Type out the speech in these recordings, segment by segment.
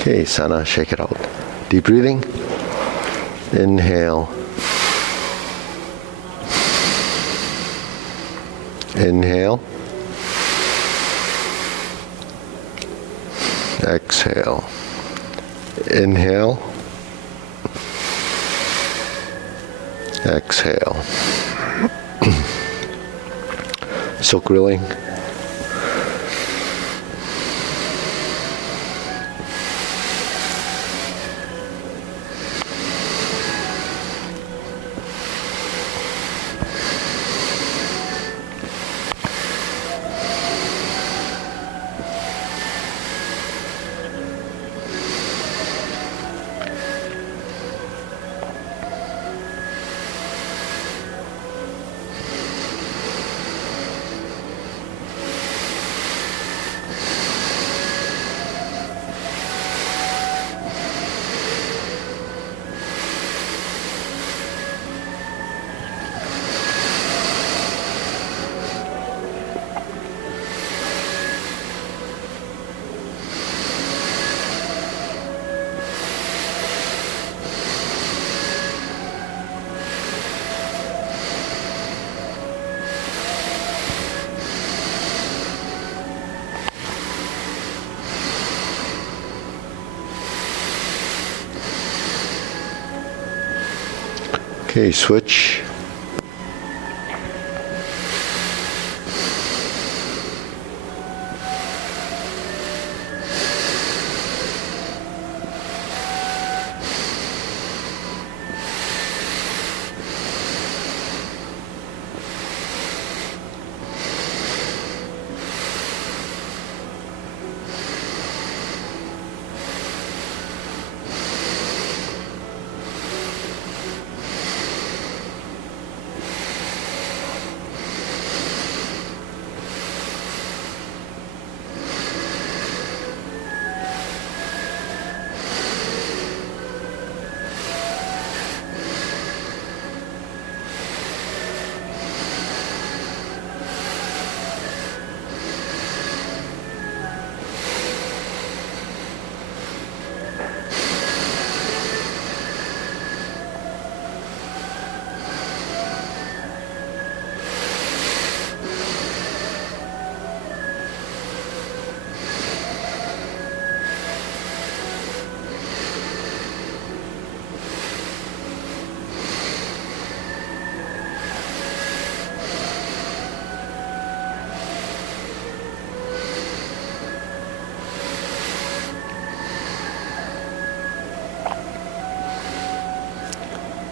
Okay, Sana, shake it out. Deep breathing. Inhale. Inhale. Exhale. Inhale. Exhale. Silk grilling. Okay, switch.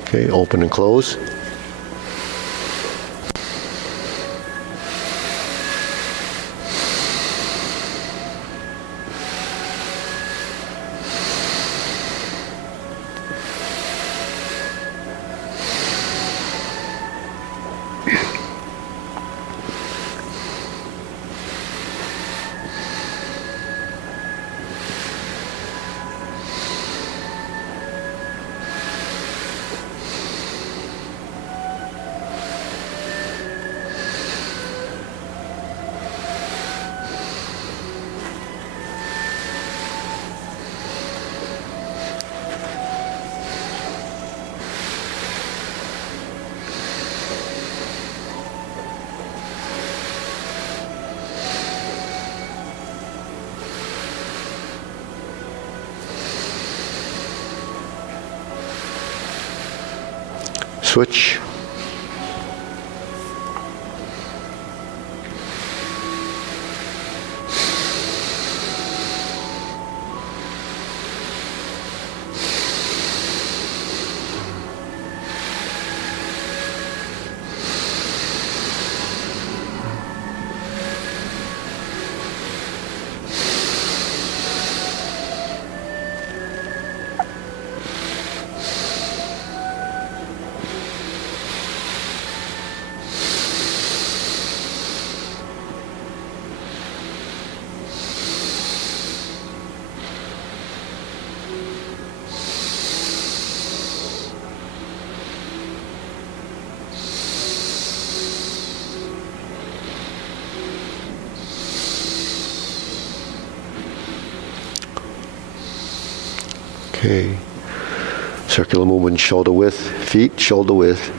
Okay, open and close. Switch. Okay. Circular movement, shoulder width, feet shoulder width.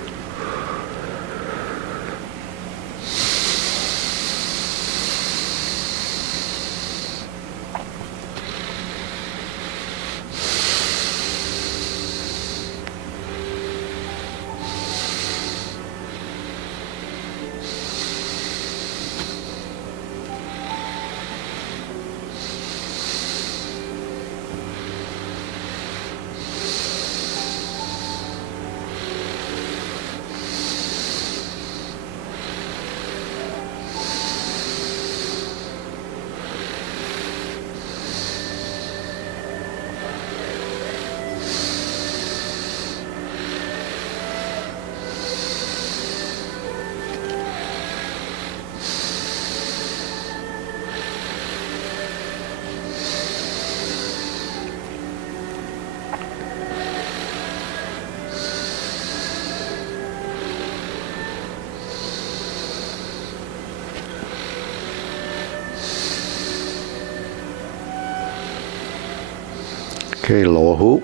Okay, lower hoop.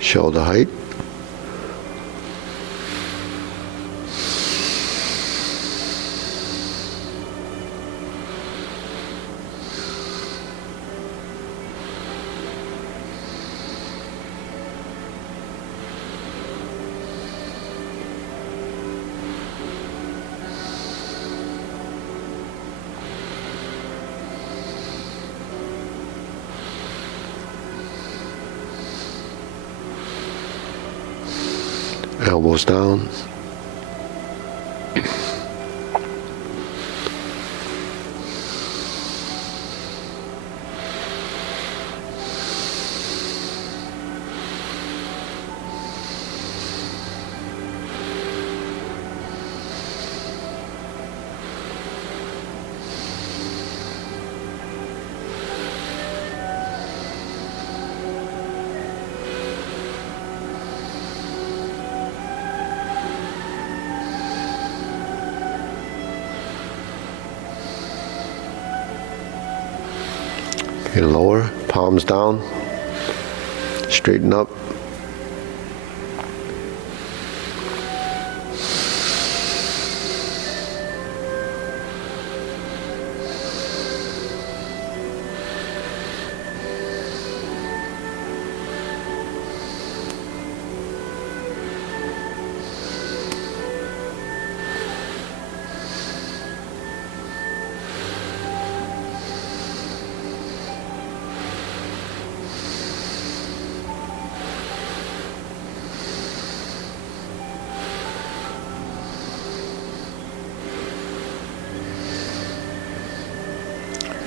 Shoulder height. Elbows down. Okay, lower, palms down, straighten up.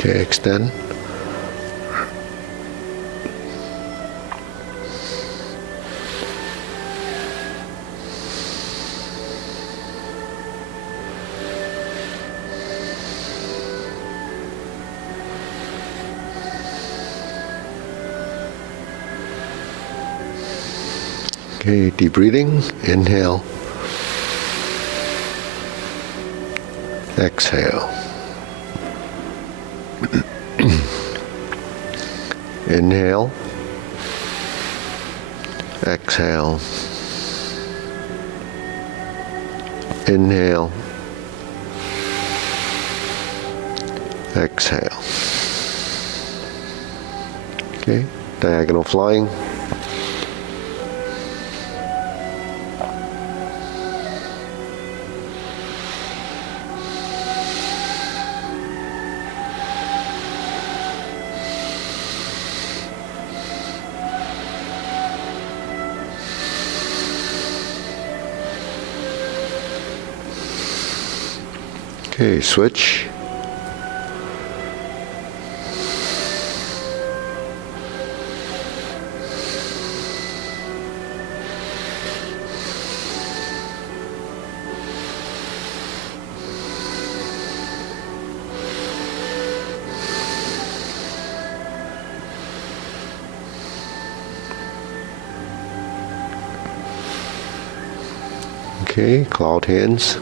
Okay, extend. Okay, deep breathing. Inhale. Exhale. Inhale. Exhale. Inhale. Exhale. Okay, diagonal flying. Okay, switch. Okay, cloud hands.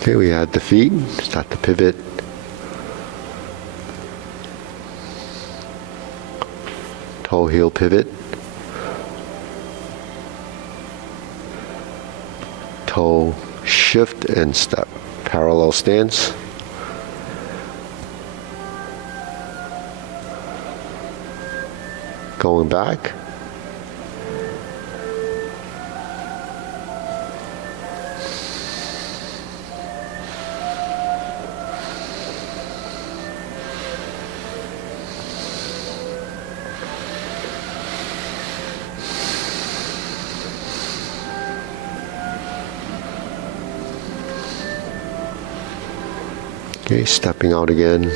Okay, we add the feet, start to pivot. Toe heel pivot. Toe shift and step. Parallel stance. Going back. Okay, stepping out again.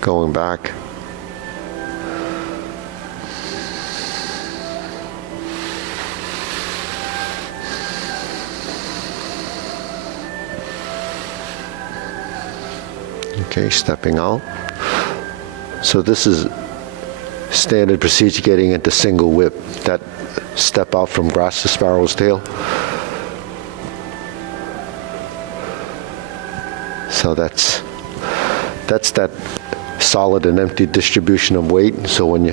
Going back. Okay, stepping out. So this is standard procedure getting into single whip. That step out from grass to sparrow's tail. So that's that solid and empty distribution of weight. So when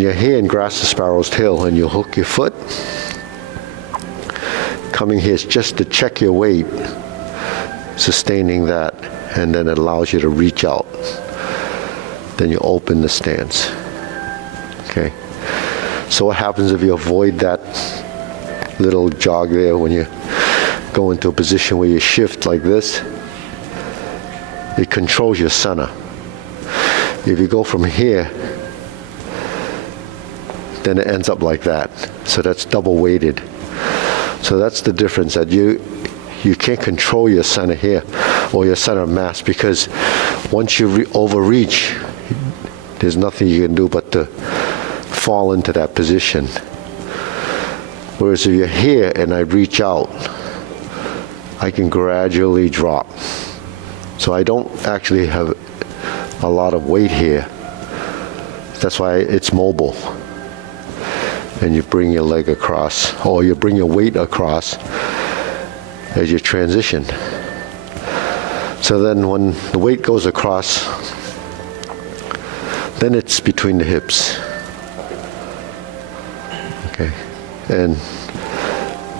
you're here in grass to sparrow's tail and you hook your foot, coming here is just to check your weight, sustaining that. And then it allows you to reach out. Then you open the stance. Okay. So what happens if you avoid that little jog there when you go into a position where you shift like this? It controls your center. If you go from here, then it ends up like that. So that's double weighted. So that's the difference, that you can't control your center here or your center of mass, because once you overreach, there's nothing you can do but to fall into that position. Whereas if you're here and I reach out, I can gradually drop. So I don't actually have a lot of weight here. That's why it's mobile. And you bring your leg across, or you bring your weight across as you transition. So then when the weight goes across, then it's between the hips. Okay, and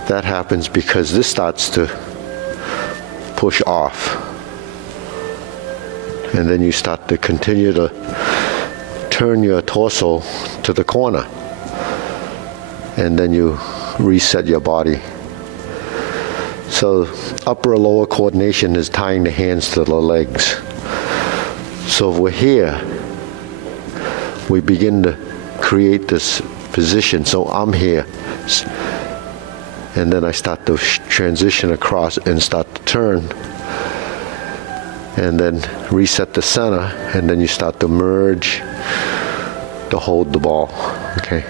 that happens because this starts to push off. And then you start to continue to turn your torso to the corner. And then you reset your body. So upper and lower coordination is tying the hands to the legs. So if we're here, we begin to create this position. So I'm here. And then I start to transition across and start to turn. And then reset the center. And then you start to merge to hold the ball. Okay.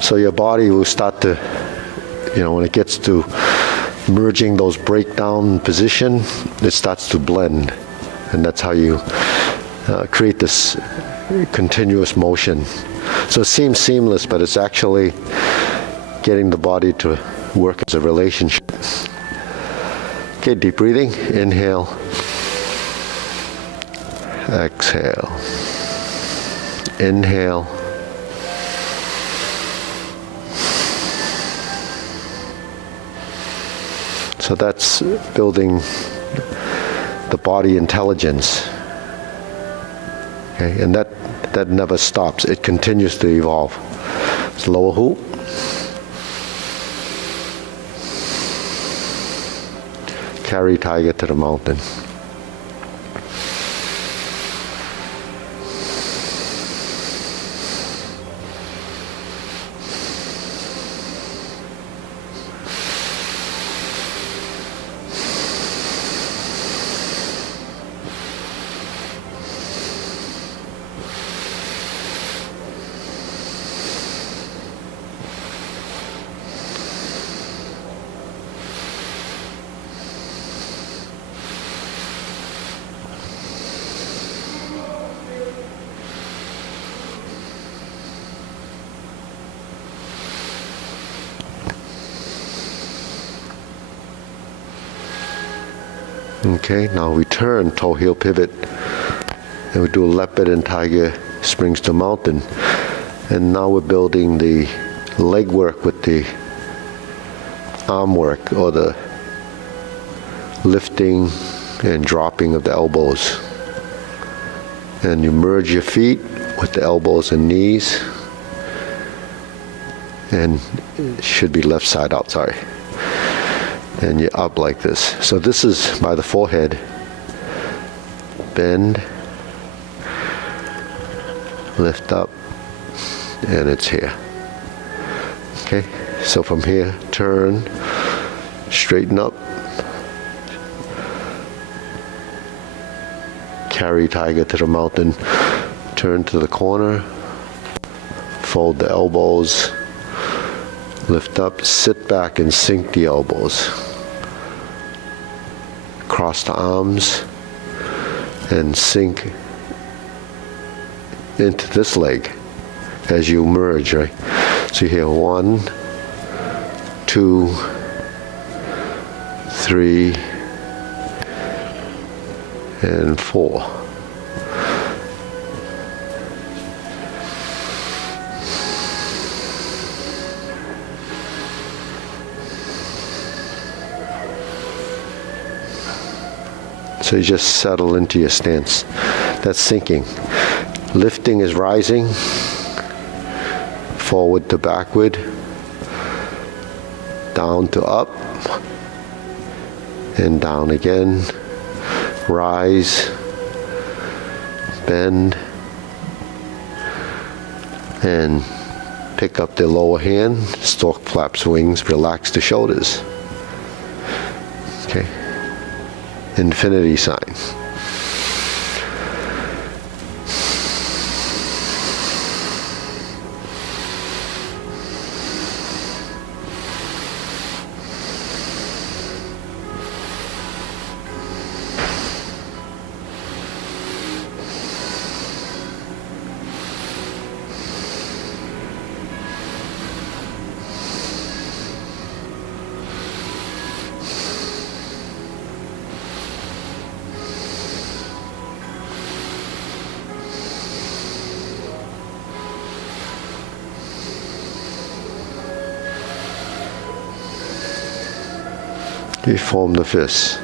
So your body will start to, when it gets to merging those breakdown position, it starts to blend, and that's how you create this continuous motion. So it seems seamless, but it's actually getting the body to work as a relationship. Okay, deep breathing. Inhale. Exhale. Inhale. So that's building the body intelligence. Okay, and that never stops. It continues to evolve. So lower hoop. Carry tiger to the mountain. Okay, now we turn, toe heel pivot, and we do a leopard and tiger springs to mountain. And now we're building the leg work with the arm work, or the lifting and dropping of the elbows. And you merge your feet with the elbows and knees. And it should be left side out, sorry. And you're up like this. So this is by the forehead. Bend, lift up, and it's here. Okay, so from here, turn, straighten up, carry tiger to the mountain, turn to the corner, fold the elbows, lift up, sit back and sink the elbows. Cross the arms and sink into this leg as you merge, right? So you hear 1, 2, 3, and 4. So you just settle into your stance. That's sinking. Lifting is rising, forward to backward, down to up, and down again. Rise, bend, and pick up the lower hand, stork flaps wings, relax the shoulders. Okay. Infinity sign. You form the fist.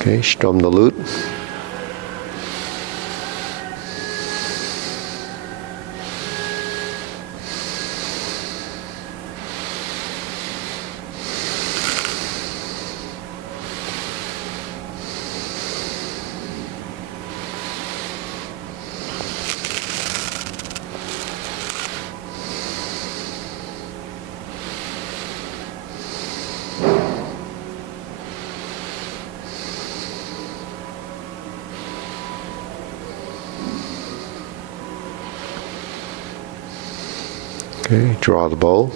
Okay, strum the lute. Okay, draw the bow.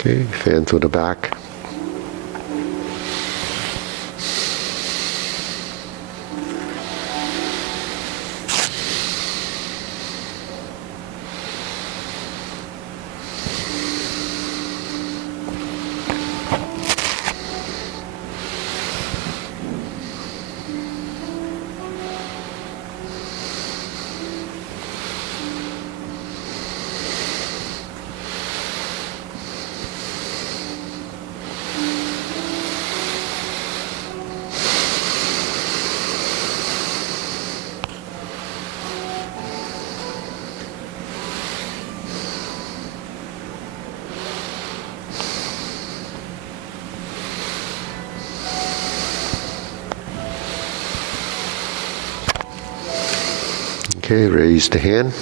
Okay, fan through the back. Okay, raise the hand.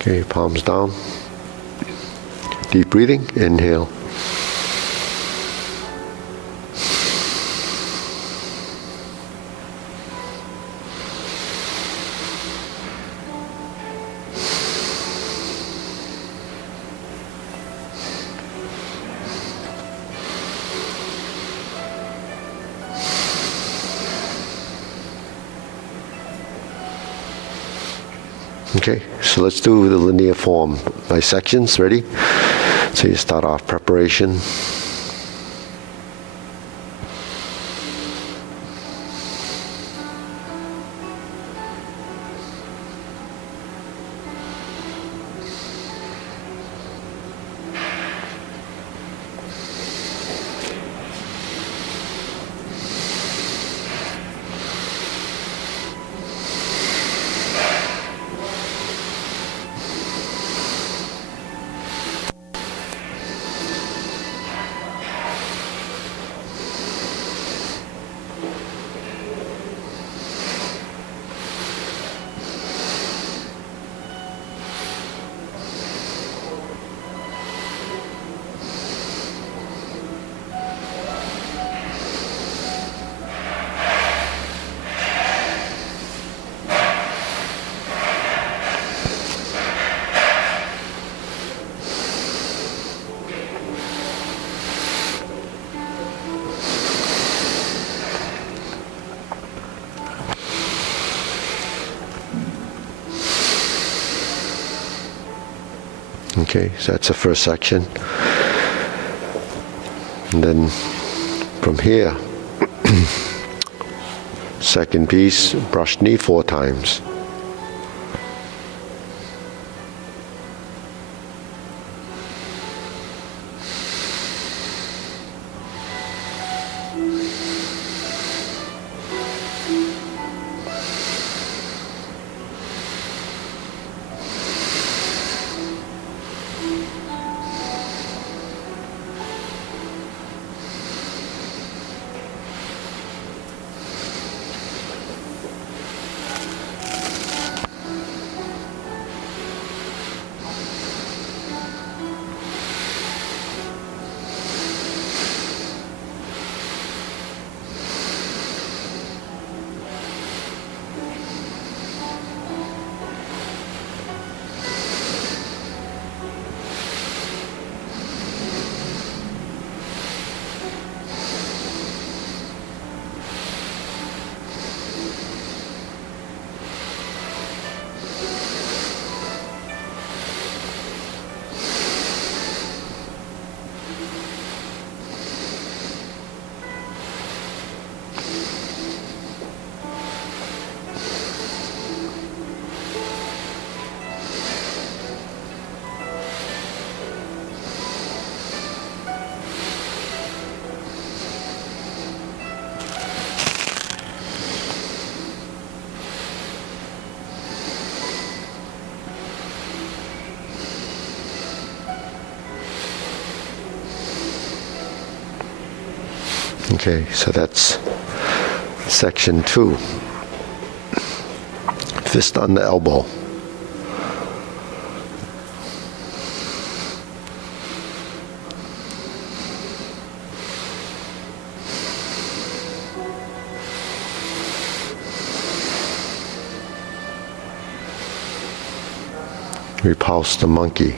Okay, palms down. Deep breathing, inhale. Okay, so let's do the linear form by sections. Ready? So you start off preparation. Okay, so that's the first section. And then from here, second piece, brush knee 4 times. Okay, so that's section 2. Fist on the elbow. Repulse the monkey.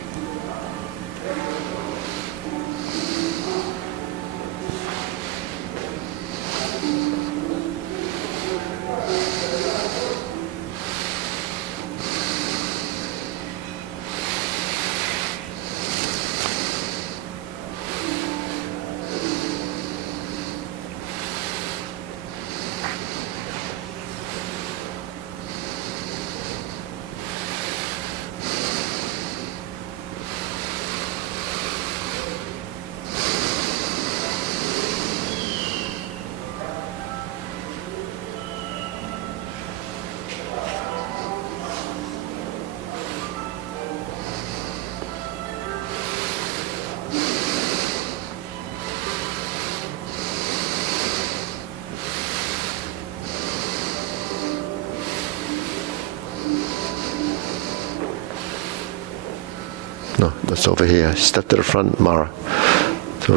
No, that's over here. Step to the front, Mara.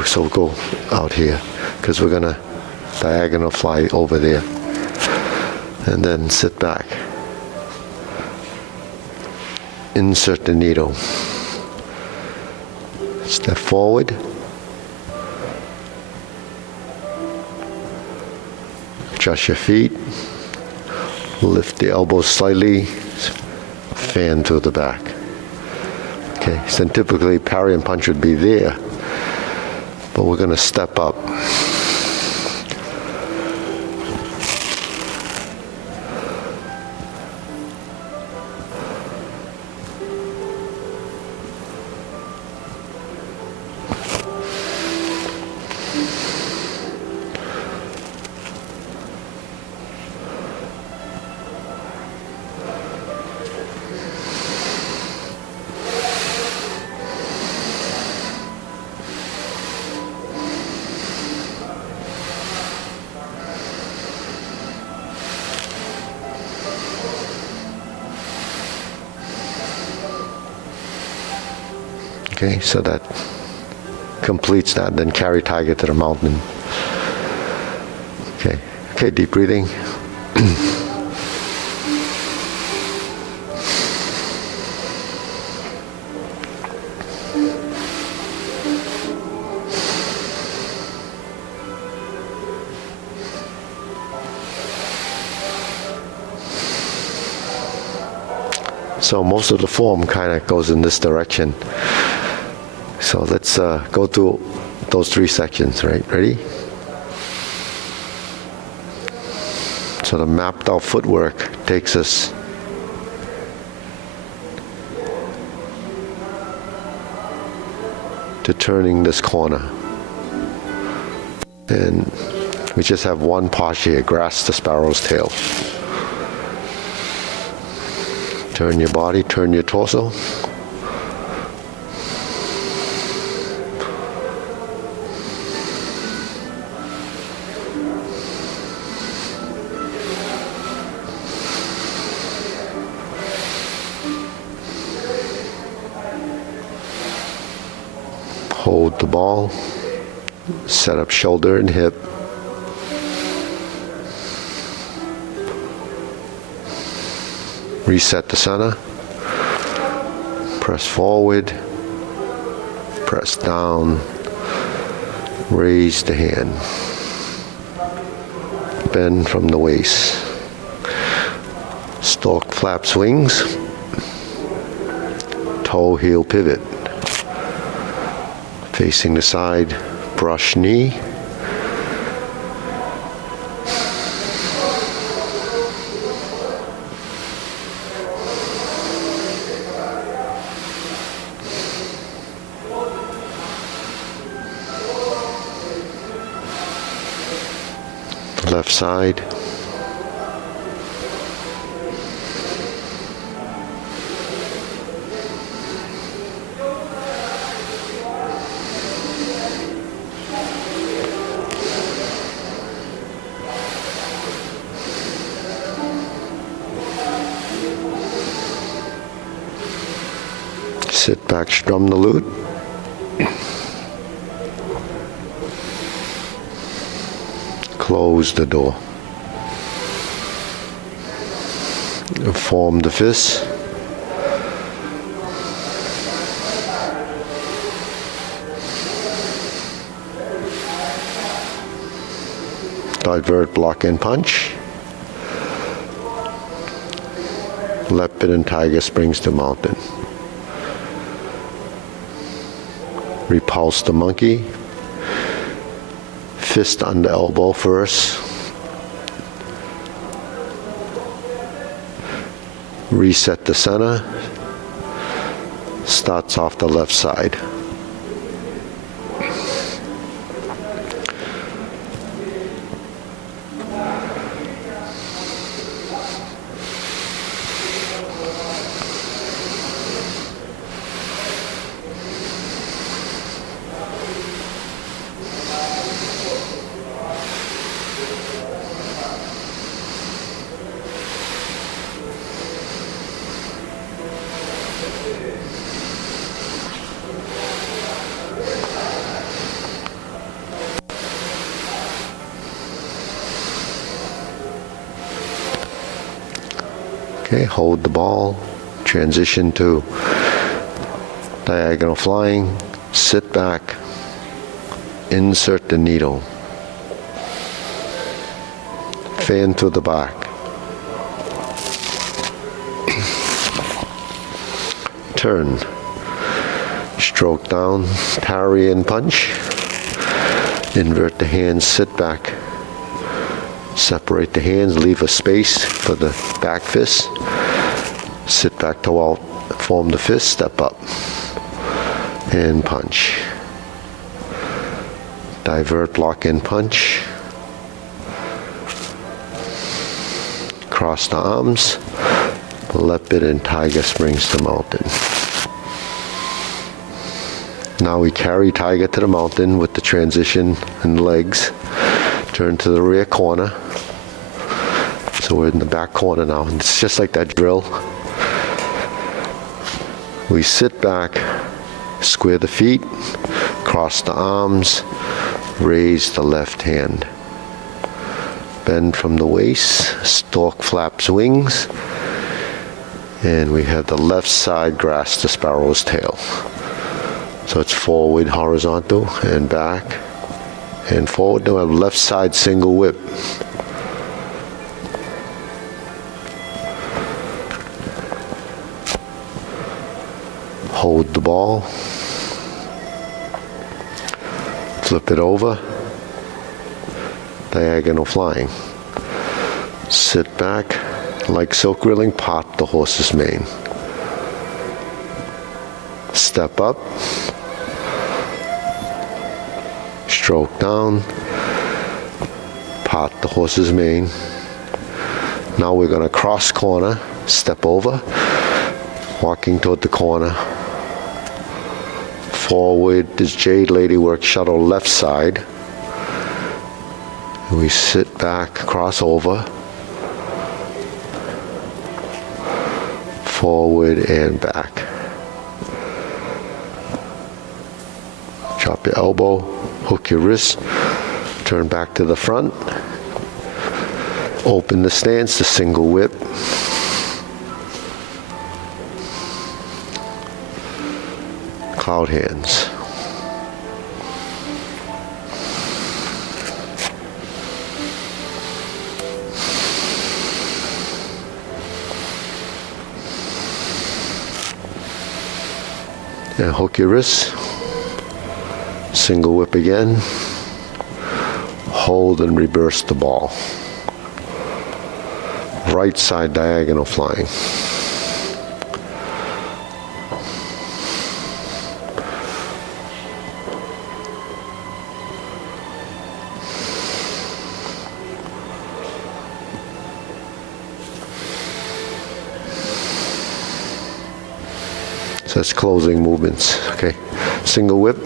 So we'll go out here, because we're going to diagonal fly over there. And then sit back. Insert the needle. Step forward. Adjust your feet. Lift the elbows slightly. Fan to the back. Okay, so typically parry and punch would be there, but we're going to step up. Okay, so that completes that. Then carry tiger to the mountain. Okay, deep breathing. So most of the form kind of goes in this direction. So let's go through those 3 sections, right? Ready? So the mapped out footwork takes us to turning this corner. And we just have one posture here, grasp the sparrow's tail. Turn your body, turn your torso. Hold the ball, set up shoulder and hip. Reset the center. Press forward, press down, raise the hand. Bend from the waist. Stork flaps wings. Toe heel pivot. Facing the side, brush knee. Left side. Sit back, strum the lute. Close the door. Form the fist. Divert, block, and punch. Leopard and tiger springs to mountain. Repulse the monkey. Fist under elbow first. Reset the center. Starts off the left side. Okay, hold the ball, transition to diagonal flying, sit back, insert the needle, fan to the back, turn, stroke down, parry and punch, invert the hands, sit back. Separate the hands, leave a space for the back fist. Sit back to out, form the fist, step up, and punch. Divert, block, and punch. Cross the arms. Leopard and tiger springs to mountain. Now we carry tiger to the mountain with the transition and legs. Turn to the rear corner. So we're in the back corner now. And it's just like that drill. We sit back, square the feet, cross the arms, raise the left hand. Bend from the waist, stork flaps wings, and we have the left side grasp the sparrow's tail. So it's forward horizontal and back and forward. Then we have left side single whip. Hold the ball. Flip it over. Diagonal flying. Sit back. Like silk reeling, part the horse's mane. Step up. Stroke down. Part the horse's mane. Now we're going to cross corner, step over, walking toward the corner. Forward, this Jade Lady work shuttle left side. We sit back, cross over. Forward and back. Drop your elbow, hook your wrist, turn back to the front. Open the stance, the single whip. Cloud hands. And hook your wrist. Single whip again. Hold and reverse the ball. Right side diagonal flying. So that's closing movements, okay? Single whip.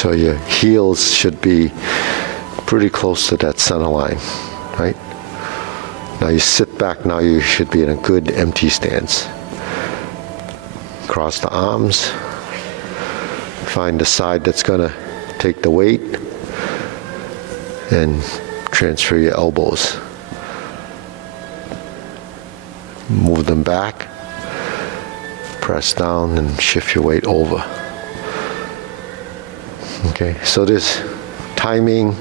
So your heels should be pretty close to that center line, right? Now you sit back, now you should be in a good empty stance. Cross the arms, find the side that's gonna take the weight, and transfer your elbows. Move them back, press down and shift your weight over. Okay, so there's timing,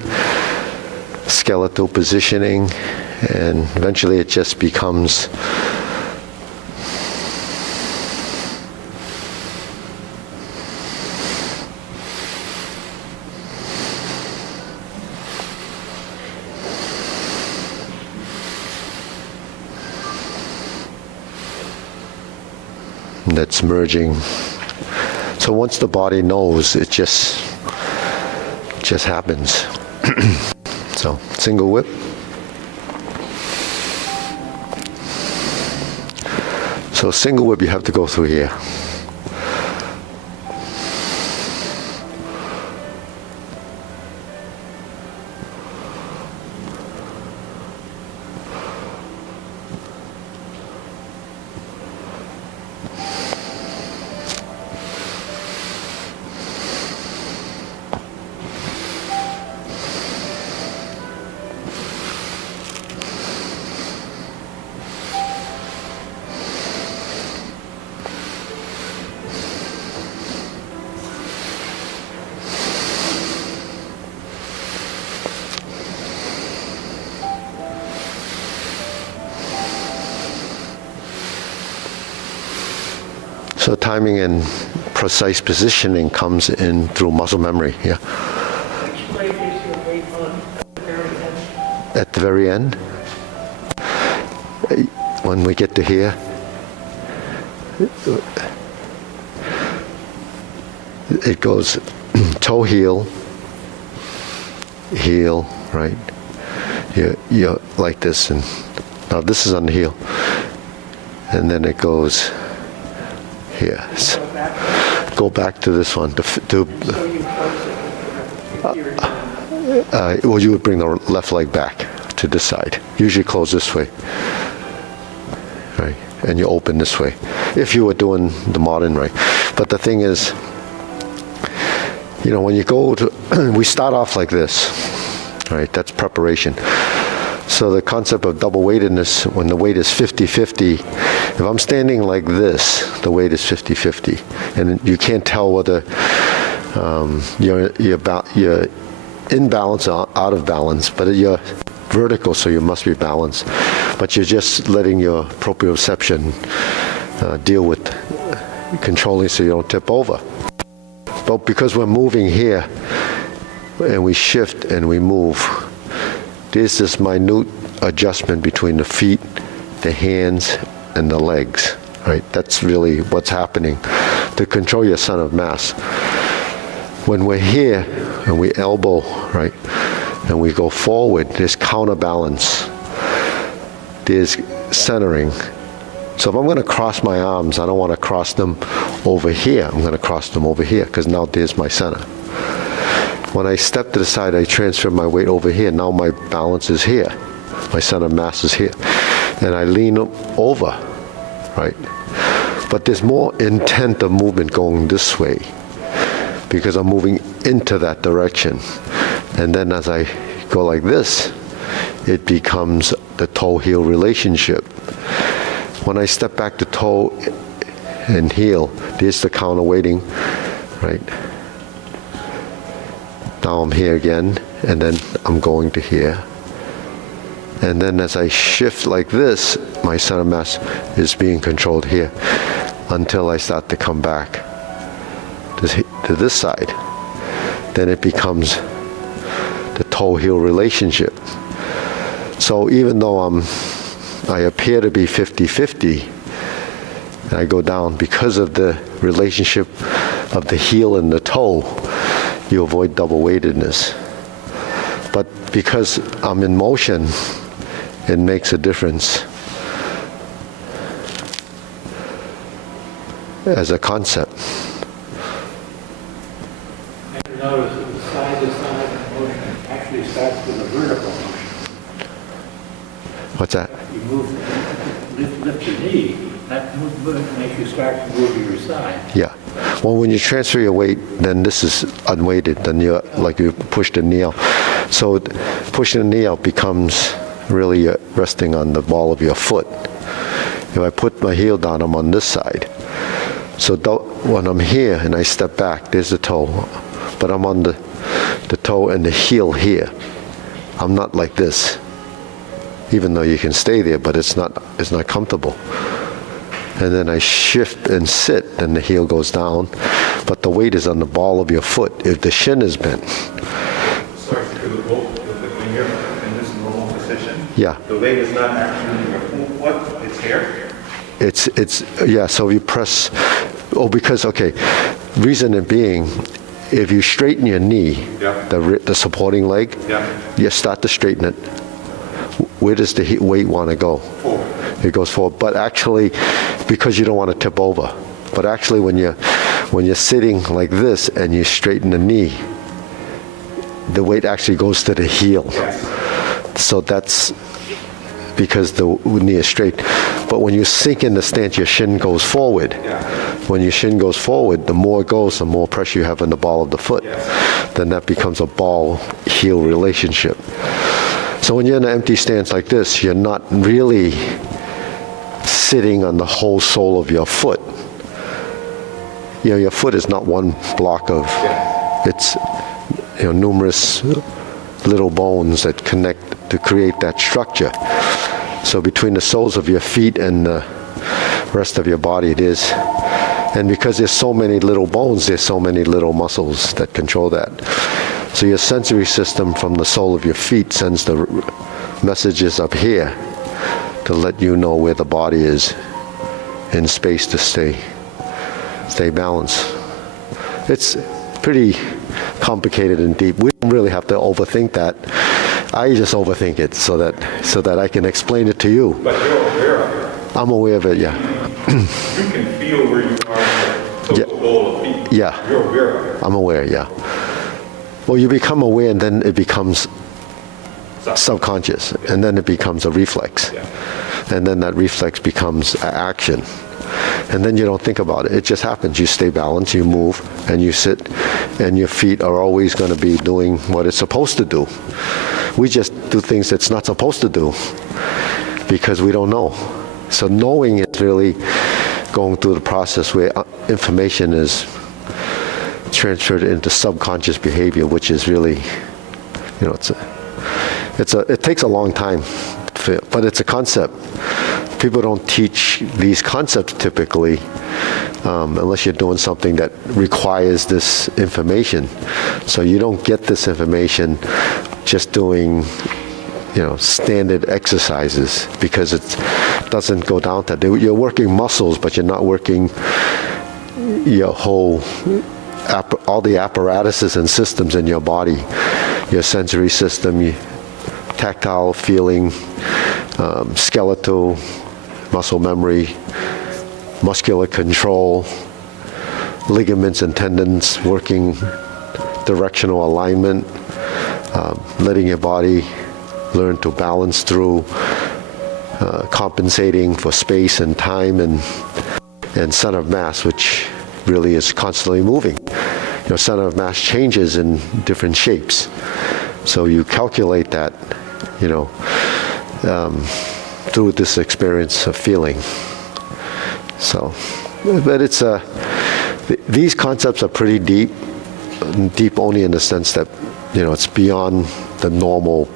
skeletal positioning, and eventually it just becomes that's merging. So once the body knows, it just happens. So single whip. So single whip, you have to go through here. So timing and precise positioning comes in through muscle memory. Yeah. Which leg is your weight on at the At the very very end? end, when we get to here, it goes toe heel, heel, right? You're like this, and now this is on the heel, and then it goes here. Go back to this one. So you close it. Well, you would bring the left leg back to this side. Usually close this way, right? And you open this way, if you were doing the modern right. But the thing is, you know, when you go to, we start off like this, right? That's preparation. So the concept of double weightedness, when the weight is 50-50, if I'm standing like this, the weight is 50-50. And you can't tell whether you're in balance or out of balance, but you're vertical, so you must be balanced. But you're just letting your proprioception deal with controlling so you don't tip over. But because we're moving here, and we shift and we move, there's this minute adjustment between the feet, the hands, and the legs, right? That's really what's happening to control your center of mass. When we're here and we elbow, right, and we go forward, there's counterbalance, there's centering. So if I'm going to cross my arms, I don't want to cross them over here. I'm going to cross them over here because now there's my center. When I step to the side, I transfer my weight over here. Now my balance is here. My center of mass is here. And I lean over, right? But there's more intent of movement going this way because I'm moving into that direction. And then as I go like this, it becomes the toe-heel relationship. When I step back to toe and heel, there's the counterweighting, right? Now I'm here again, and then I'm going to here. And then as I shift like this, my center of mass is being controlled here until I start to come back to this side. Then it becomes the toe-heel relationship. So even though I appear to be 50-50, and I go down because of the relationship of the heel and the toe, you avoid double weightedness. But because I'm in motion, it makes a difference as a concept. Notice actually starts with a vertical motion. What's that? You lift your knee, that movement makes you start to move to your side. Yeah. Well, when you transfer your weight, then this is unweighted. Then you push the knee out. So pushing the knee out becomes really resting on the ball of your foot. If I put my heel down, I'm on this side. So when I'm here and I step back, there's the toe, but I'm on the toe and the heel here. I'm not like this. Even though you can stay there, but it's not comfortable. And then I shift and sit, and the heel goes down, but the weight is on the ball of your foot. If the shin is bent. Sorry, when you're in this normal position, Yeah. the weight is not actually in your foot, it's here. It's yeah. So you press. Because reason being, if you straighten your knee, Yeah. the supporting leg, Yeah. you start to straighten it. Where does the weight want to go? Forward. It goes forward. But actually, because you don't want to tip over. But actually, when you're sitting like this and you straighten the knee, the weight actually goes to the heel. Yes. So that's because the knee is straight. But when you sink in the stance, your shin goes forward. Yeah. When your shin goes forward, the more it goes, the more pressure you have on the ball of the foot. Yes. Then that becomes a ball-heel relationship. So when you're in an empty stance like this, you're not really sitting on the whole sole of your foot. Your foot is not one block of, it's numerous little bones that connect to create that structure. So between the soles of your feet and the rest of your body it is. And because there's so many little bones, there's so many little muscles that control that. So your sensory system from the sole of your feet sends the messages up here to let you know where the body is in space to stay balanced. It's pretty complicated and deep. We don't really have to overthink that. I just overthink it so that I can explain it to you. But you're aware of it. I'm aware of it, yeah. You can feel where you are in the total ball of feet. Yeah. You're aware of it. I'm aware, yeah. Well, you become aware and then it becomes subconscious, and then it becomes a reflex. Yeah. And then that reflex becomes action. And then you don't think about it. It just happens. You stay balanced, you move, and you sit, and your feet are always going to be doing what it's supposed to do. We just do things it's not supposed to do because we don't know. So knowing is really going through the process where information is transferred into subconscious behavior, which is really, it takes a long time, but it's a concept. People don't teach these concepts typically unless you're doing something that requires this information. So you don't get this information just doing, standard exercises because it doesn't go down to that. You're working muscles, but you're not working your whole, all the apparatuses and systems in your body, your sensory system, your tactile feeling, skeletal, muscle memory, muscular control, ligaments and tendons working directional alignment, letting your body learn to balance through compensating for space and time and center of mass, which really is constantly moving. Your center of mass changes in different shapes. So you calculate that, through this experience of feeling. So, but it's these concepts are pretty deep only in the sense that, it's beyond the normal,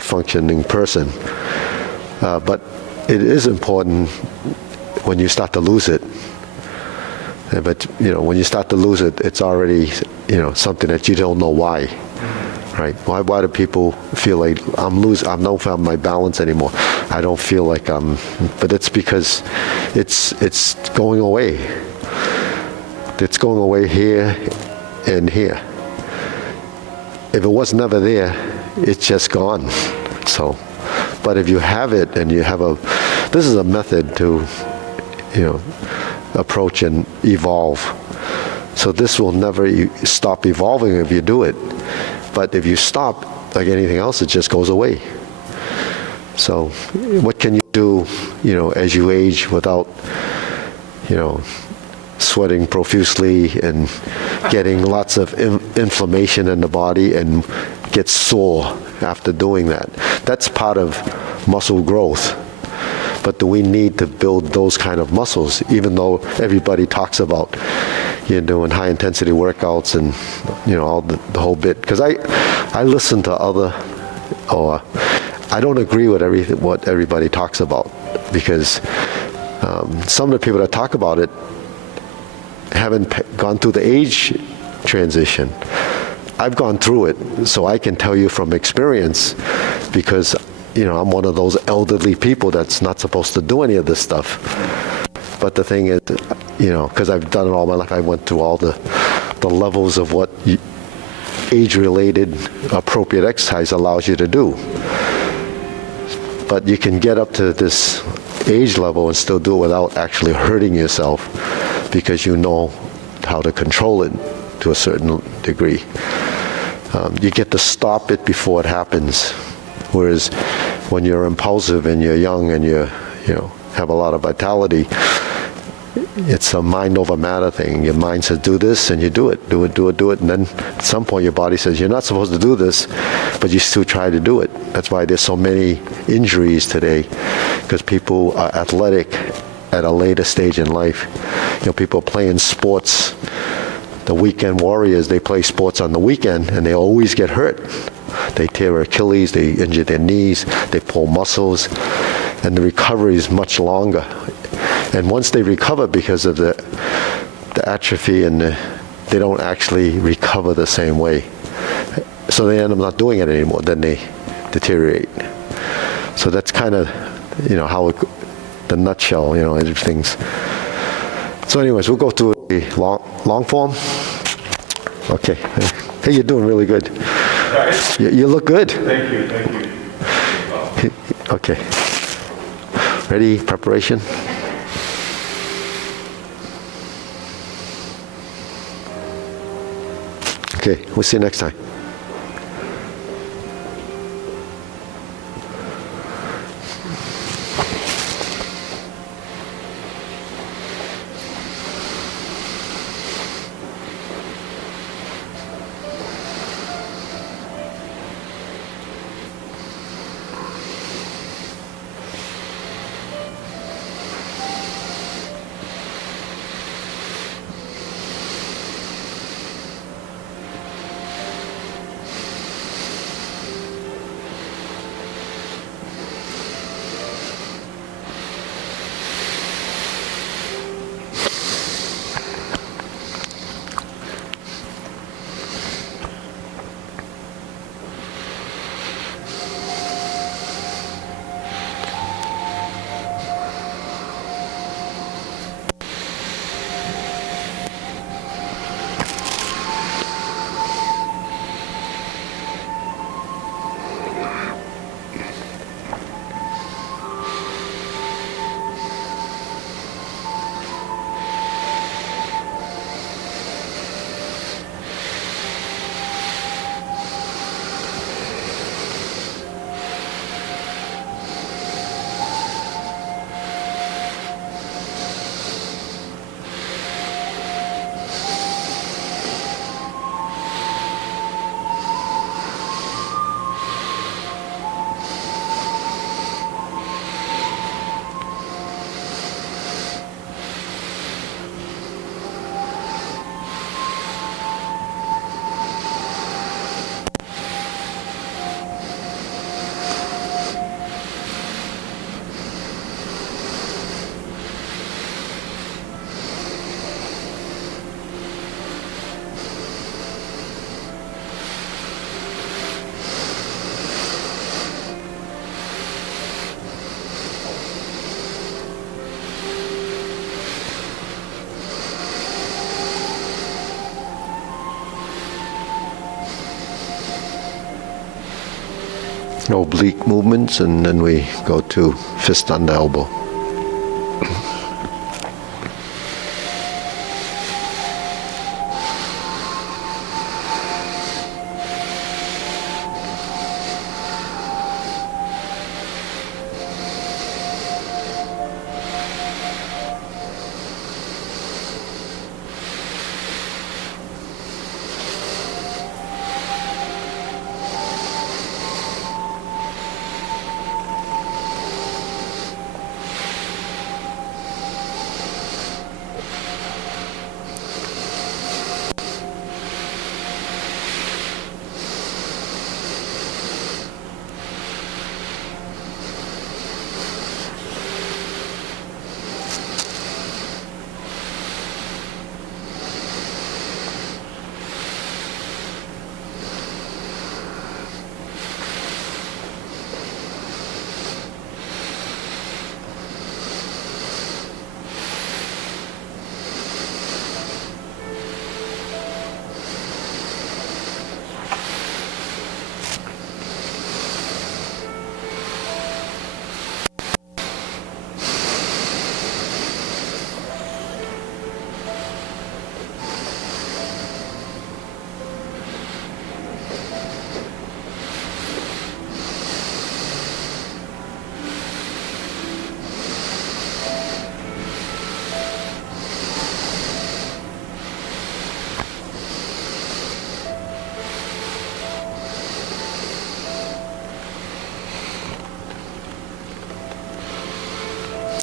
functioning person. But it is important when you start to lose it. But, when you start to lose it, it's already, something that you don't know why. Right? Why do people feel like I don't have my balance anymore? I don't feel like but it's because it's going away. It's going away here and here. If it was never there, it's just gone. So, but if you have it and you have this is a method to, approach and evolve. So this will never stop evolving if you do it. But if you stop, like anything else, it just goes away. So what can you do, as you age without, sweating profusely and getting lots of inflammation in the body and get sore after doing that? That's part of muscle growth. But do we need to build those kind of muscles, even though everybody talks about doing high intensity workouts and all the whole bit? Because I listen to or I don't agree with what everybody talks about, because some of the people that talk about it haven't gone through the age transition. I've gone through it, so I can tell you from experience, because I'm one of those elderly people that's not supposed to do any of this stuff. But the thing is, because I've done it all my life, I went through all the levels of what age-related appropriate exercise allows you to do. But you can get up to this age level and still do it without actually hurting yourself, because you know how to control it to a certain degree. You get to stop it before it happens. Whereas when you're impulsive and you're young and you have a lot of vitality, it's a mind over matter thing. Your mind says, do this, and you do it. And then at some point your body says, you're not supposed to do this, but you still try to do it. That's why there's so many injuries today, because people are athletic at a later stage in life. People playing sports, the weekend warriors, they play sports on the weekend, and they always get hurt. They tear Achilles, they injure their knees, they pull muscles, and the recovery is much longer. And once they recover, because of the atrophy, and they don't actually recover the same way. So they end up not doing it anymore, then they deteriorate. So that's kind of, how the nutshell, everything's. So anyways, we'll go through a long form. Okay. Hey, you're doing really good. You look good. Thank you. Okay. Ready? Preparation? Okay, we'll see you next time. Oblique movements, and then we go to fist under elbow.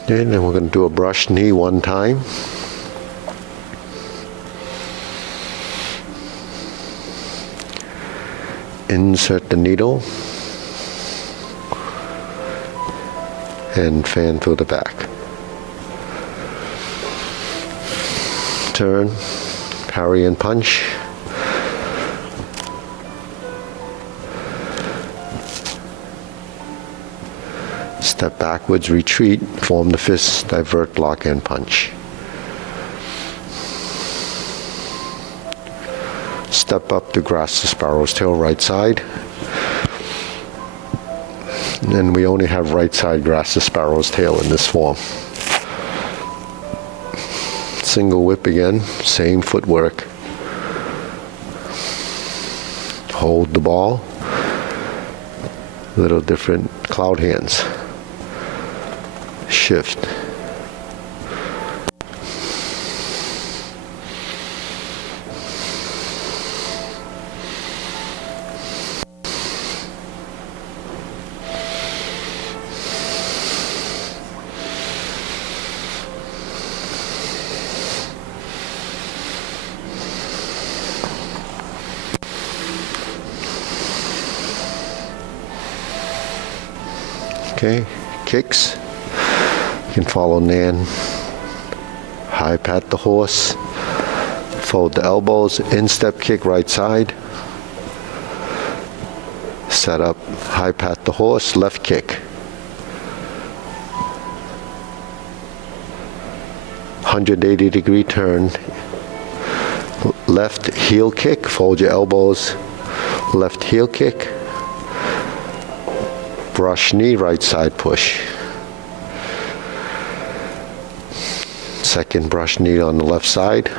Okay, then we're going to do a brush knee one time. Insert the needle and fan through the back. Turn, parry and punch. Step backwards, retreat, form the fist, divert, block, and punch. Step up to grasp the sparrow's tail, right side. And we only have right side grasp the sparrow's tail in this form. Single whip again, same footwork. Hold the ball. Little different cloud hands. Shift. Okay, kicks. You can follow Nan. High pat the horse. Fold the elbows. Instep kick right side. Set up. High pat the horse. Left kick. 180-degree turn. Left heel kick. Fold your elbows. Left heel kick. Brush knee, right side push. Second brush knee on the left side.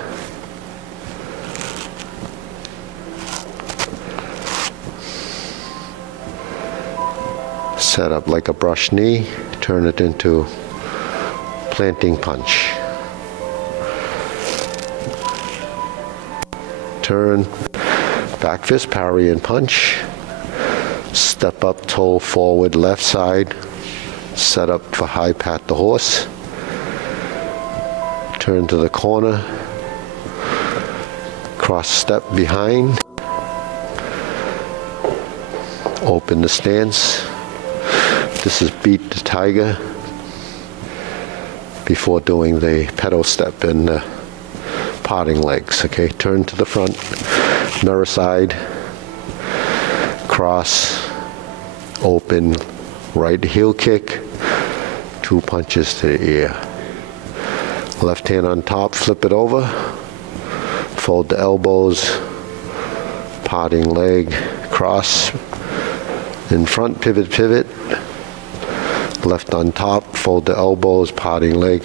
Set up like a brush knee, turn it into planting punch. Turn, back fist, parry and punch. Step up, toe forward, left side. Set up for high pat the horse. Turn to the corner. Cross step behind. Open the stance. This is beat the tiger before doing the pedal step and the parting legs. Okay, turn to the front, mirror side. Cross, open, right heel kick, 2 punches to the ear. Left hand on top, flip it over, fold the elbows, parting leg, cross, in front, pivot, pivot, left on top, fold the elbows, parting leg,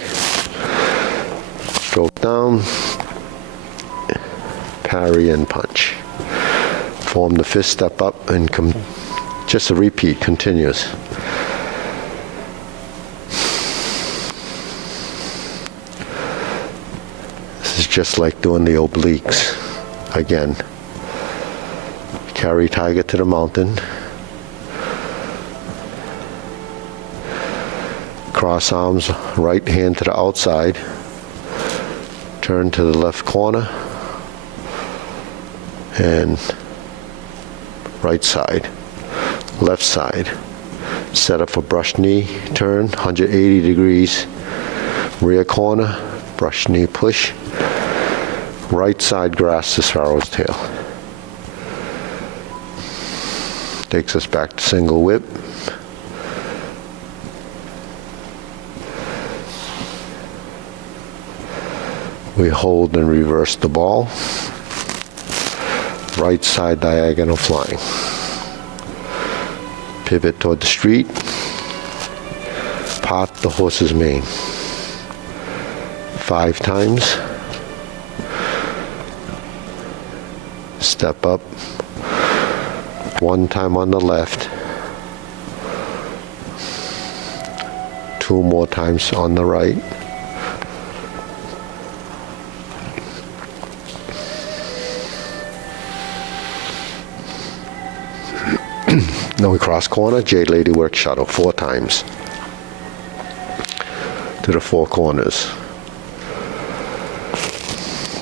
stroke down, parry and punch. Form the fist, step up, and come. Just a repeat, continuous. This is just like doing the obliques. Again, carry tiger to the mountain. Cross arms, right hand to the outside. Turn to the left corner. And right side, left side. Set up for brush knee, turn, 180 degrees. Rear corner, brush knee push. Right side grasp the sparrow's tail. Takes us back to single whip. We hold and reverse the ball. Right side diagonal flying. Pivot toward the street. Part the horse's mane. 5 times. Step up. 1 time on the left. 2 more times on the right. Then we cross corner, Jade Lady work shuttle 4 times. to the four corners.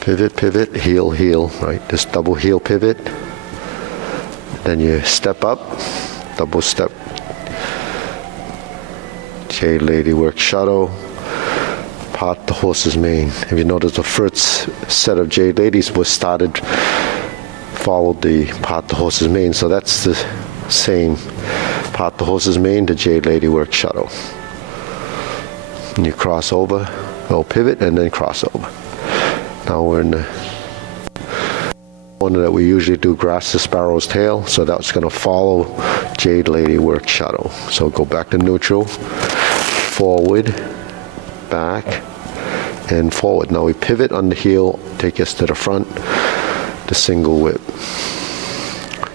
Pivot, pivot, heel, heel, right? This double heel pivot. Then you step up, double step. Jade Lady work shadow. Part the horse's mane. If you notice, the first set of Jade Ladies followed the part the horse's mane. So that's the same. Part the horse's mane, the Jade Lady work shadow. And you cross over, go pivot, and then cross over. Now we're in the one that we usually do, grass the sparrow's tail. So that's going to follow Jade Lady work shadow. So go back to neutral, forward, back, and forward. Now we pivot on the heel, take us to the front, the single whip.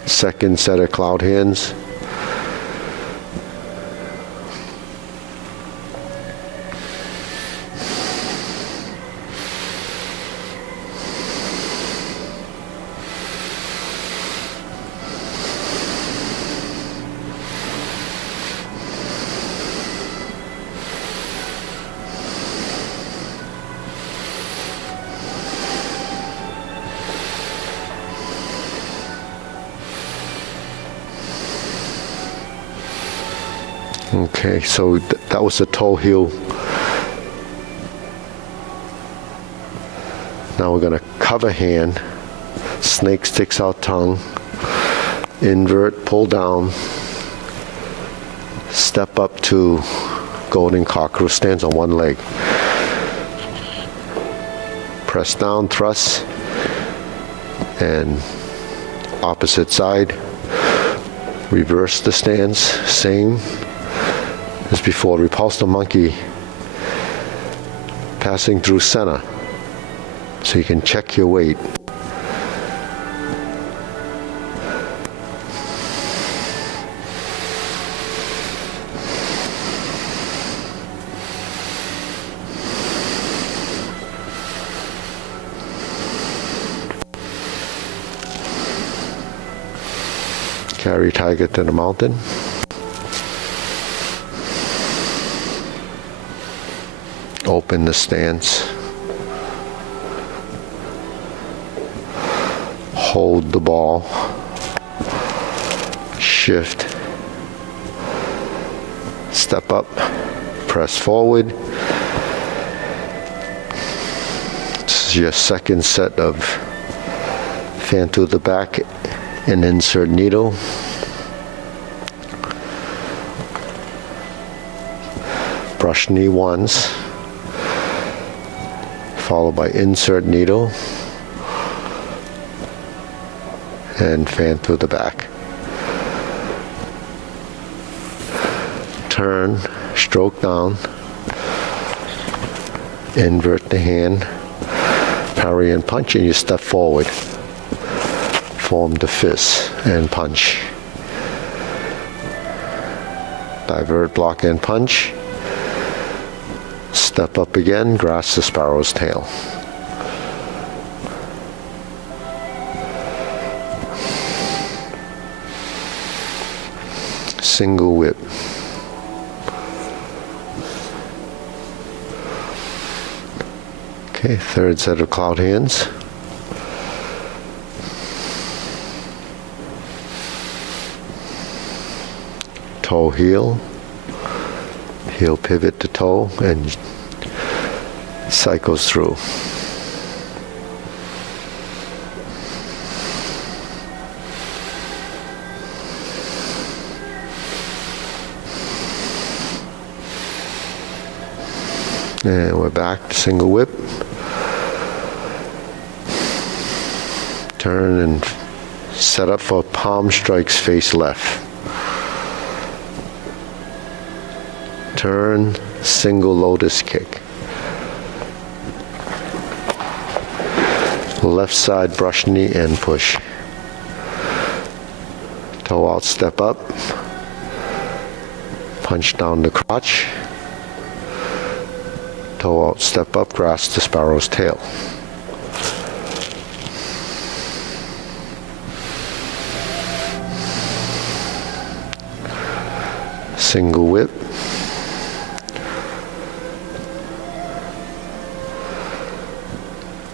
Second set of cloud hands. Okay, so that was the toe heel. Now we're going to cover hand, snake sticks out tongue, invert, pull down, step up to golden cockerel, stands on one leg. Press down, thrust, and opposite side. Reverse the stance, same as before. Repulse the monkey, passing through center, so you can check your weight. Carry tiger to the mountain. Open the stance. Hold the ball. Shift. Step up. Press forward. This is your second set of fan to the back and insert needle. Brush knee once, followed by insert needle and fan through the back. Turn, stroke down, invert the hand, parry and punch, and you step forward. Form the fist and punch. Divert, block, and punch. Step up again, grasp the sparrow's tail. Single whip. Okay, third set of cloud hands. Toe heel. Heel pivot to toe and cycles through. And we're back to single whip. Turn and set up for palm strikes face left. Turn, single lotus kick. Left side brush knee and push. Toe out, step up. Punch down the crotch. Toe out, step up, grasp the sparrow's tail. Single whip.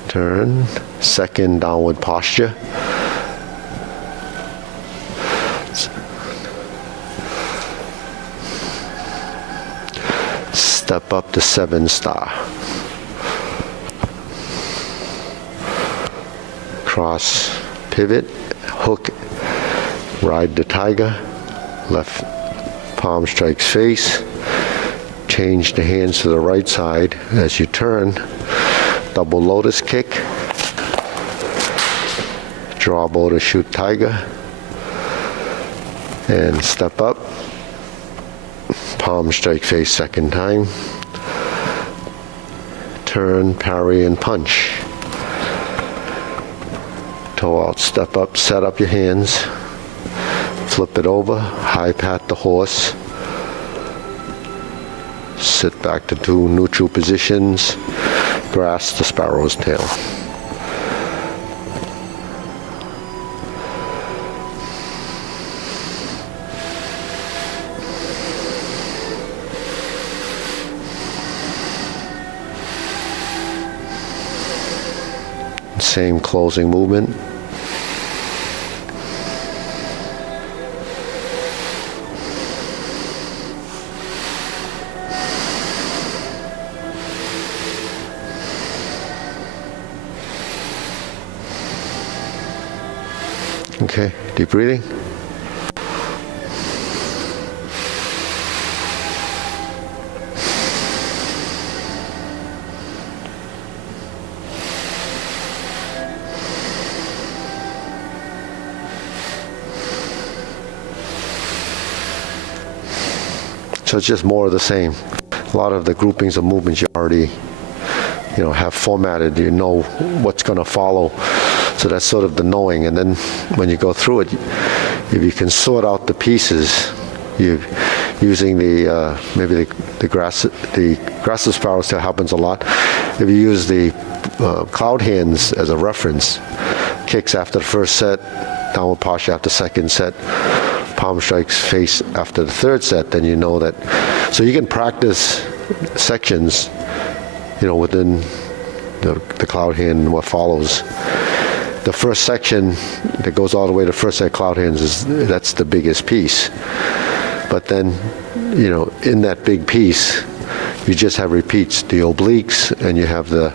turn, second downward posture. Step up to 7-star. Cross, pivot, hook, ride the tiger, left palm strikes face, change the hands to the right side as you turn, double lotus kick, draw bow to shoot tiger, and step up, palm strike face second time, turn, parry, and punch. Toe out, step up, set up your hands, flip it over, high pat the horse, sit back to 2 neutral positions, grasp the sparrow's tail. Same closing movement. Okay, deep breathing. So it's just more of the same. A lot of the groupings of movements you already, have formatted. You know what's going to follow. So that's sort of the knowing. And then when you go through it, if you can sort out the pieces, you using the maybe the grassless sparrow still happens a lot. If you use the cloud hands as a reference, kicks after the first set, downward posture after second set, palm strikes face after the third set, then you know that. So you can practice sections, within the cloud hand and what follows. The first section that goes all the way to first set cloud hands that's the biggest piece. But then, in that big piece, you just have repeats, the obliques, and you have the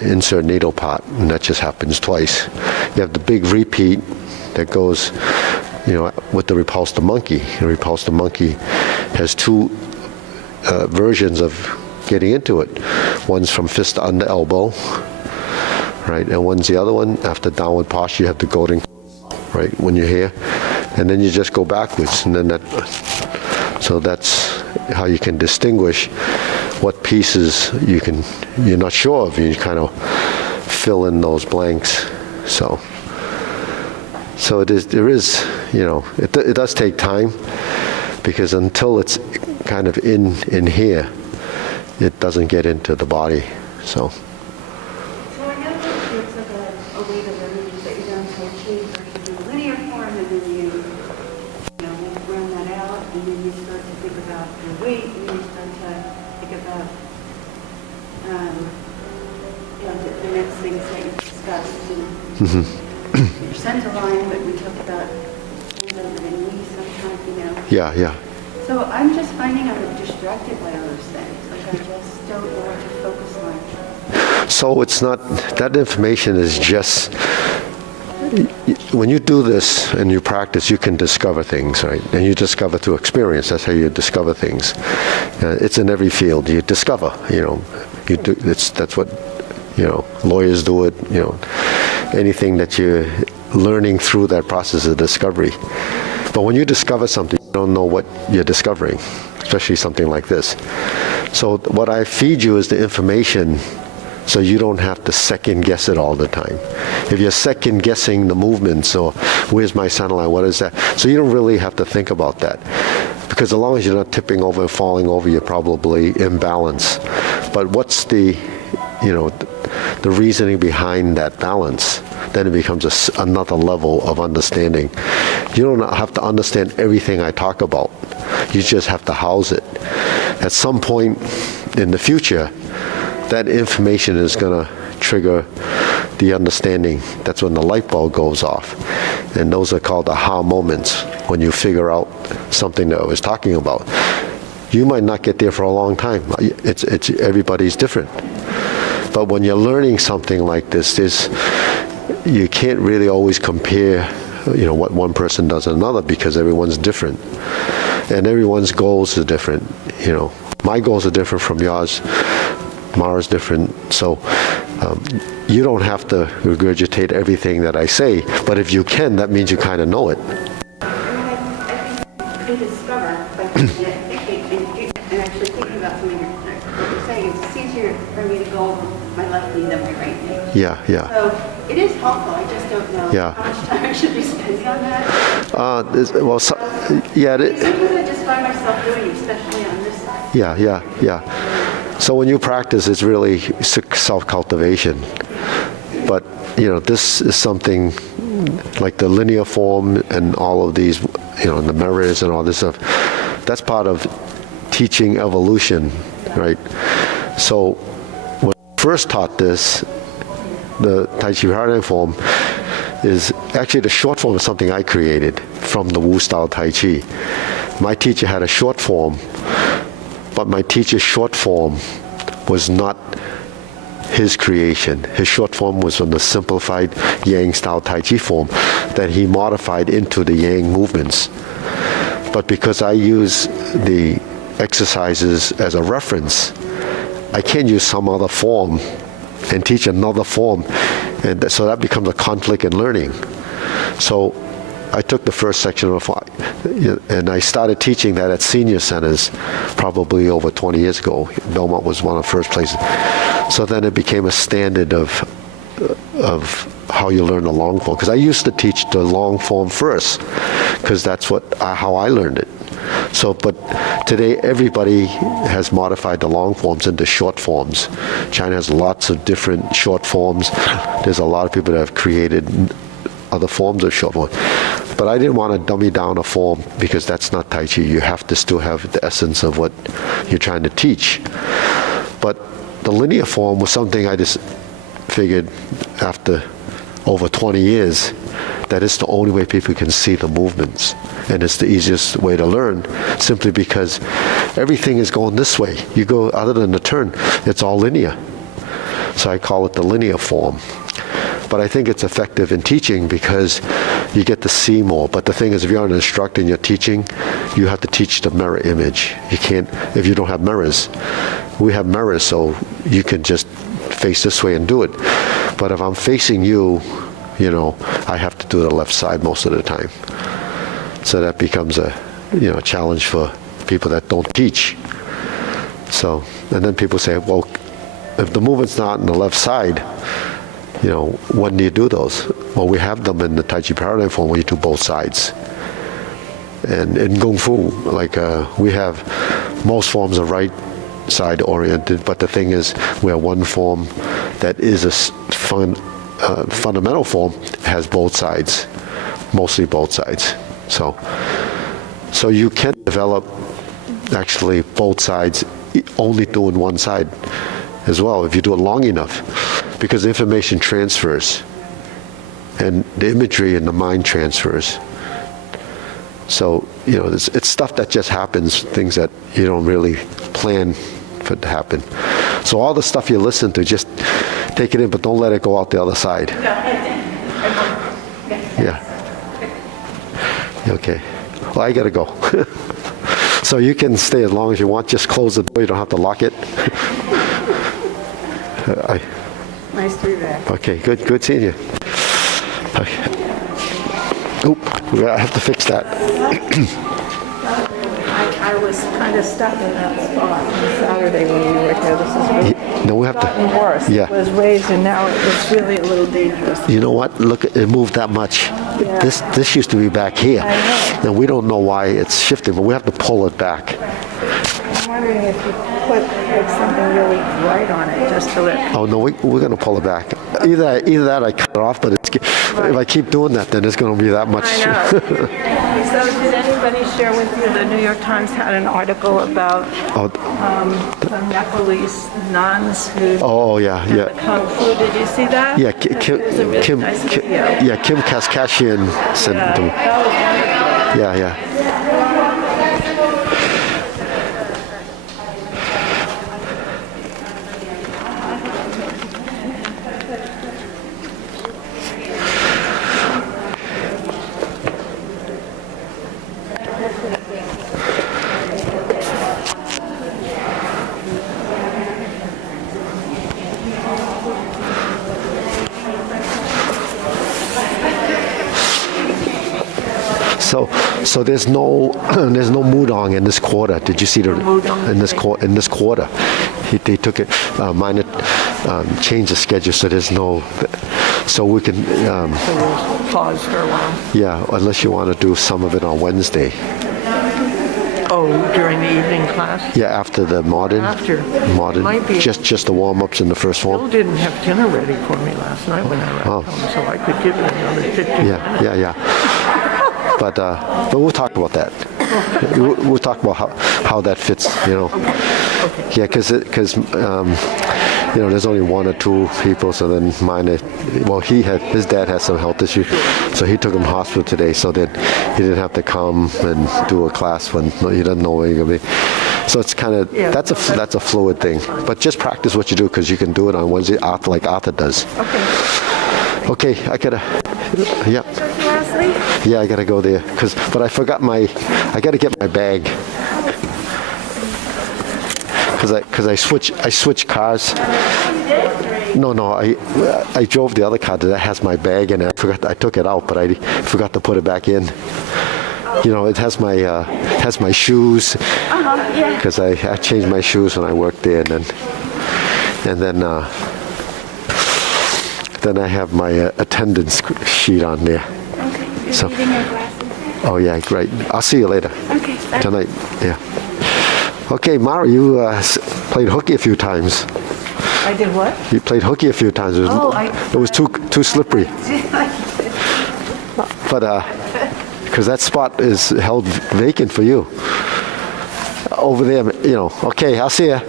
insert needle part, and that just happens twice. You have the big repeat that goes, with the repulse the monkey. The repulse the monkey has 2 versions of getting into it. One's from fist to under elbow, right? And one's the other one. After downward posture, you have the golden, right, when you're here. And then you just go backwards. And then so that's how you can distinguish what pieces you're not sure of. You kind of fill in those blanks. So it does take time, because until it's kind of in here, it doesn't get into the body. So So I know that it's like a way to learn is that you're down Tai Chi versus in linear form, and then you round that out, and then you start to think about your weight, and then you start to think about the next things that you discussed. And your center line, but we talked about hands over the knee sometimes, yeah. So I'm just finding I'm distracted by all those things. Like I just don't know what to focus on. So it's not, that information is just, when you do this and you practice, you can discover things, right? And you discover through experience. That's how you discover things. It's in every field. You discover, you do, that's what, lawyers do it, anything that you're learning through that process of discovery. But when you discover something, you don't know what you're discovering, especially something like this. So what I feed you is the information, so you don't have to second guess it all the time. If you're second guessing the movements, or where's my center line, what is that? So you don't really have to think about that, because as long as you're not tipping over and falling over, you're probably in balance. But what's the reasoning behind that balance? Then it becomes another level of understanding. You don't have to understand everything I talk about. You just have to house it. At some point in the future, that information is going to trigger the understanding. That's when the light bulb goes off. And those are called aha moments, when you figure out something that I was talking about. You might not get there for a long time. It's everybody's different. But when you're learning something like this, you can't really always compare, what one person does and another, because everyone's different. And everyone's goals are different. My goals are different from yours. Mara's different. So you don't have to regurgitate everything that I say, but if you can, that means you kind of know it. I think discover, but and actually thinking about something what you're saying, it's easier for me to go my left knee than my right knee. Yeah. So it is helpful. I just don't know Yeah. how much time I should be spending on that. Sometimes I just find myself doing, especially on this side. Yeah. So when you practice, it's really self-cultivation. But, this is something like the linear form and all of these, the mirrors and all this stuff. That's part of teaching evolution, right? So when I first taught this, the Tai Chi Paradigm form is actually the short form is something I created from the Wu Style Tai Chi. My teacher had a short form, but my teacher's short form was not his creation. His short form was from the simplified Yang style Tai Chi form that he modified into the Yang movements. But because I use the exercises as a reference, I can't use some other form and teach another form, and so that becomes a conflict in learning. So I took the first section of, and I started teaching that at senior centers probably over 20 years ago. Belmont was one of the first places. So then it became a standard of how you learn the long form. Because I used to teach the long form first, because that's how I learned it. So, but today everybody has modified the long forms into short forms. China has lots of different short forms. There's a lot of people that have created other forms of short form. But I didn't want to dummy down a form, because that's not Tai Chi. You have to still have the essence of what you're trying to teach. But the linear form was something I just figured after over 20 years that it's the only way people can see the movements. And it's the easiest way to learn, simply because everything is going this way. You go, other than the turn, it's all linear. So I call it the linear form. But I think it's effective in teaching because you get to see more. But the thing is, if you're an instructor and you're teaching, you have to teach the mirror image. You can't, if you don't have mirrors. We have mirrors, so you can just face this way and do it. But if I'm facing you, I have to do the left side most of the time. So that becomes a challenge for people that don't teach. So, and then people say, well, if the movement's not on the left side, when do you do those? Well, we have them in the Tai Chi Paradigm form where you do both sides. And in Kung Fu, we have most forms are right side oriented, but the thing is, we have one form that is a fundamental form, has both sides, mostly both sides. So you can develop actually both sides only doing one side as well if you do it long enough, because information transfers and the imagery and the mind transfers. So it's stuff that just happens, things that you don't really plan for it to happen. So all the stuff you listen to, just take it in, but don't let it go out the other side. Yeah. Okay. Well, I gotta go. So you can stay as long as you want. Just close the door. You don't have to lock it. Nice to be back. Okay. Good seeing you. Okay. Oop. I have to fix that. I was kind of stuck in that spot on Saturday when you were here. This is No, we have gotten to. worse. Yeah. It was raised, and now it's really a little dangerous. You know what? Look, it moved that much. Yeah. This used to be back here. I know. And we don't know why it's shifting, but we have to pull it back. I'm wondering if you put something really bright on it, just to let. Oh no, we're going to pull it back. either that I cut it off, but if I keep doing that, then it's going to be that much. I know. So did anybody share with you, the New York Times had an article about the Nepalese nuns who Oh yeah, did yeah. the Kung Fu. Did you see that? Yeah, It was a really nice video. Kim Kaskashian sent it to me. That was wonderful. Yeah, yeah. So there's no mudong in this quarter. Did you see the in this quarter? They took it minor changed the schedule, so there's no. So we can So we'll pause for a while. yeah, unless you want to do some of it on Wednesday. Oh, during the evening class? Yeah, after the modern. Modern. Might be. Just the warm-ups in the first Bill one. didn't have dinner ready for me last night when I left home, so I could give it another 15 minutes. Yeah. But we'll talk about that. We'll talk about how that fits, you know. Okay. Yeah, because there's only one or two people. So then his dad has some health issues, so he took him to hospital today. So then he didn't have to come and do a class when he doesn't know where he's gonna be. So it's kind of that's a fluid thing. But just practice what you do because you can do it on Wednesday, like Arthur does. Okay, I gotta. Yep. Yeah, I gotta go there but I forgot I gotta get my bag. Because I switched cars. No, I drove the other car that has my bag in it. I took it out, but I forgot to put it back in. You know, it has my shoes. Because I changed my shoes when I worked there, and then I have my attendance sheet on there. Okay, you're leaving your glasses there? Oh yeah, great. I'll see you later. Okay. Tonight, yeah. Okay, Mara, you played hooky a few times. I did what? You played hooky a few times. It was too slippery. But because that spot is held vacant for you. Over there, you know. Okay, I'll see you.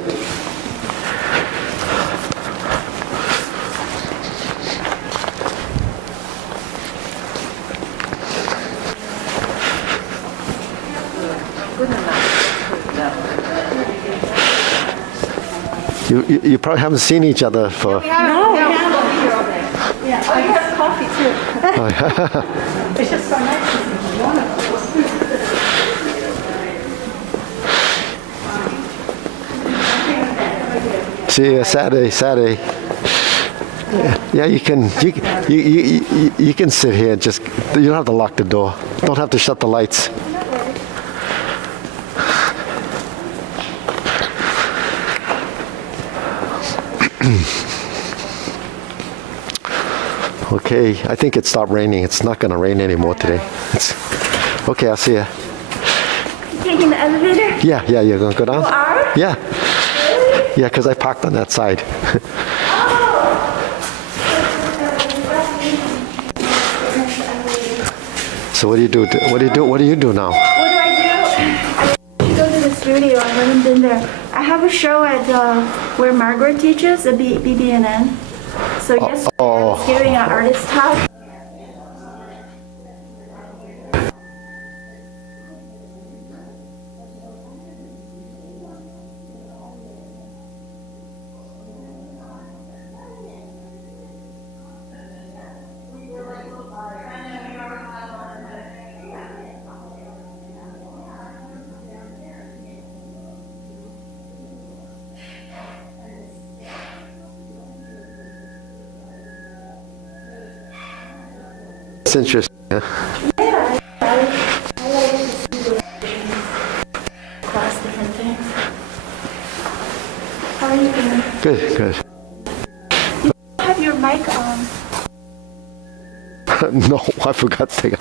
You probably haven't seen each other for. Yeah, I have coffee too. It's just so nice to see one of us. See you Saturday. Yeah, you can sit here and just. You don't have to lock the door. Don't have to shut the lights. Okay, I think it stopped raining. It's not going to rain anymore today. Okay, I'll see you. Taking the elevator? Yeah, you're going to go down? You are? Yeah. Yeah, because I parked on that side. So what do you do? What do you do now? What do? I go to the studio. I haven't been there. I have a show at where Margaret teaches, the BBNN. So yesterday I was giving an artist talk. It's interesting. Yeah? Across different things. How are you doing? Good. Have your mic on. No, I forgot to take it.